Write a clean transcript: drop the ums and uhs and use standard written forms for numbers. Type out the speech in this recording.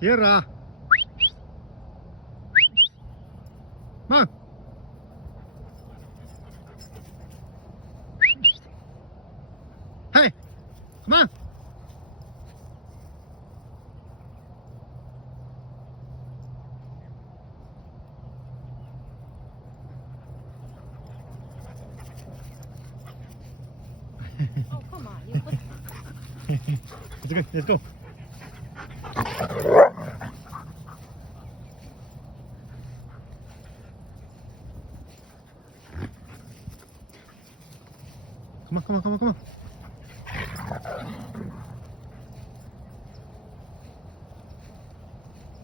Sierra. Come on. Hey, come on. Oh, come on. You put... It's okay. Let's go. Come on, come on, come on, come on.